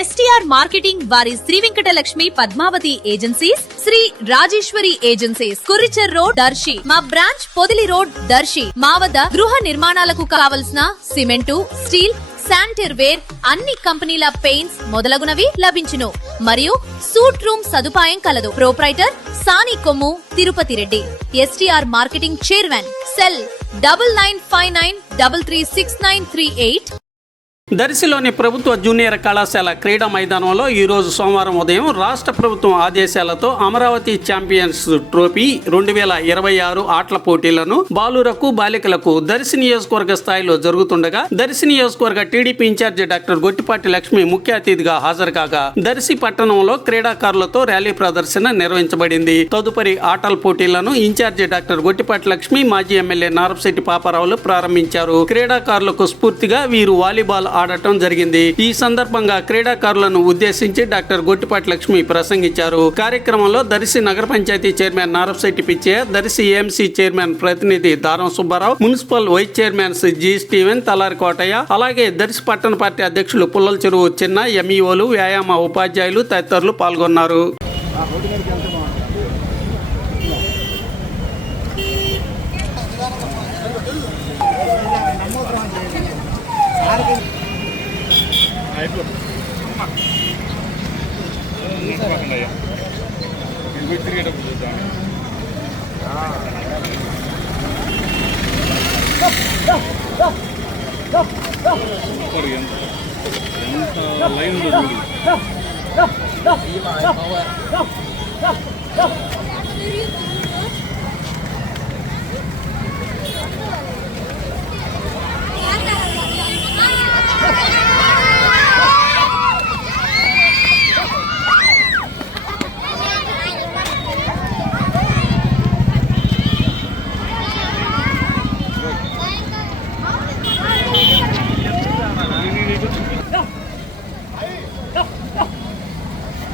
STR marketing వారి Sri Venkatalakshmi Padmavathi agencies, Sri Rajeshwari agencies, కురిచెర్ road Darsi. మా బ్రాంచ్ పొదిలి రోడ్ దర్శి. మా వద్ద గృహ నిర్మాణాలకు కావలసిన సిమెంటు, స్టీల్, శానిటరీ వేర్, అన్ని కంపెనీల పెయింట్స్ మొదలగునవి లభించును. మరియు సూట్ రూమ్ సదుపాయం కలదు. Proprietor Sani Kommu Tirupathi Reddy. STR marketing chairman. Cell 9959336938. దర్శిలోని ప్రభుత్వ జూనియర్ కళాశాల క్రీడా మైదానంలో ఈరోజు సోమవారం ఉదయం రాష్ట్ర ప్రభుత్వం ఆదేశాలతో అమరావతి ఛాంపియన్స్ ట్రోఫీ 2026 ఆటల పోటీలను బాలురకు బాలికలకు దర్శి నియోజకవర్గ స్థాయిలో జరుగుతుండగా దర్శి నియోజకవర్గ TDP incharge doctor Gottipati Lakshmi ముఖ్య అతిథిగా హాజరు కాగా దర్శి పట్టణంలో క్రీడాకారులతో ర్యాలీ ప్రదర్శన నిర్వహించబడింది. తదుపరి ఆటల పోటీలను ఇన్ఛార్జి డాక్టర్ గొట్టిపాటి లక్ష్మి, మాజీ ఎమ్మెల్యే నారపశెట్టి పాపారావులు ప్రారంభించారు. క్రీడాకారులకు స్ఫూర్తిగా వీరు వాలీబాల్ ఆడటం జరిగింది. ఈ సందర్భంగా క్రీడాకారులను ఉద్దేశించి డాక్టర్ గొట్టిపాటి లక్ష్మి ప్రసంగించారు. కార్యక్రమంలో దర్శి నగర పంచాయతీ chairman Narapasetti Pichaiah, Darsi AMC chairman ప్రతినిధి Daram Subbarao, municipal vice chairmans G Steven, Talari Kotaiah, అలాగే దర్శి పట్టణ పార్టీ అధ్యక్షులు పుల్లల చెరువు చిన్న, ఎంఈఓలు, వ్యాయామ ఉపాధ్యాయులు తదితరులు పాల్గొన్నారు.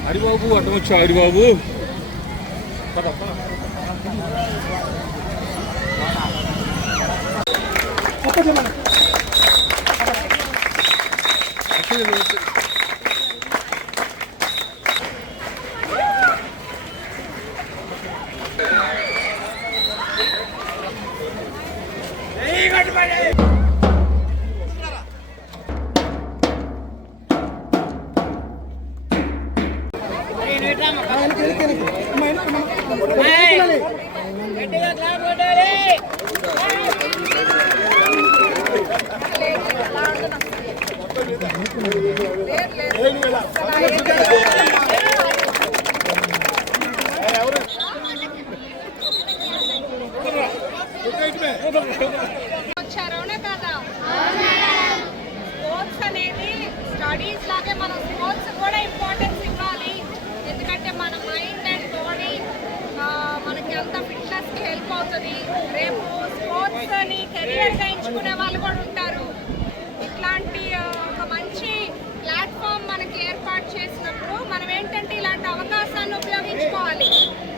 హరిబాబు అడ్డం వచ్చా హరిబాబు వచ్చారవునా కదా. స్పోర్ట్స్ అనేది స్టడీస్ లాగే మనం స్పోర్ట్స్ కూడా ఇంపార్టెన్స్ ఇవ్వాలి. ఎందుకంటే మన మైండ్ అండ్ బాడీ మనకి అంత ఫిట్నెస్కి హెల్ప్ అవుతుంది. రేపు స్పోర్ట్స్ని కెరియర్గా ఎంచుకునే వాళ్ళు కూడా ఉంటారు. ఇట్లాంటి ఒక మంచి ప్లాట్ఫామ్ మనకి ఏర్పాటు చేసినప్పుడు మనం ఏంటంటే ఇలాంటి అవకాశాన్ని ఉపయోగించుకోవాలి.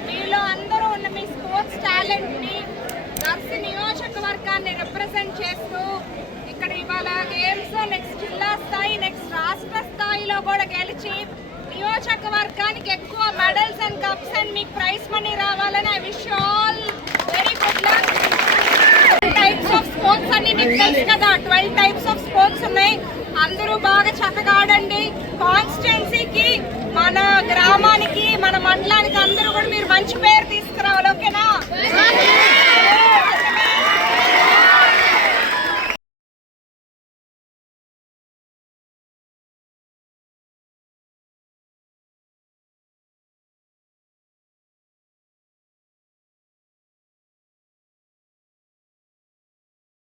మీలో అందరూ ఉన్న మీ స్పోర్ట్స్ టాలెంట్ని దర్శి నియోజకవర్గాన్ని రిప్రజెంట్ చేస్తూ ఇక్కడ ఇవాళ గేమ్స్ నెక్స్ట్ జిల్లా స్థాయి, నెక్స్ట్ రాష్ట్ర స్థాయిలో కూడా గెలిచి నియోజకవర్గానికి ఎక్కువ మెడల్స్ అండ్ కప్స్ అండ్ మీకు ప్రైజ్ మనీ రావాలని I wish you all very good luck. Types of sports అన్ని మీకు తెలుసు కదా, 12 టైప్స్ ఆఫ్ స్పోర్ట్స్ ఉన్నాయి. అందరూ బాగా చక్కగా ఆడండి. కాన్స్టిట్యున్సీకి, మన గ్రామానికి, మన మండలానికి అందరూ కూడా మీరు మంచి పేరు తీసుకురావాలి.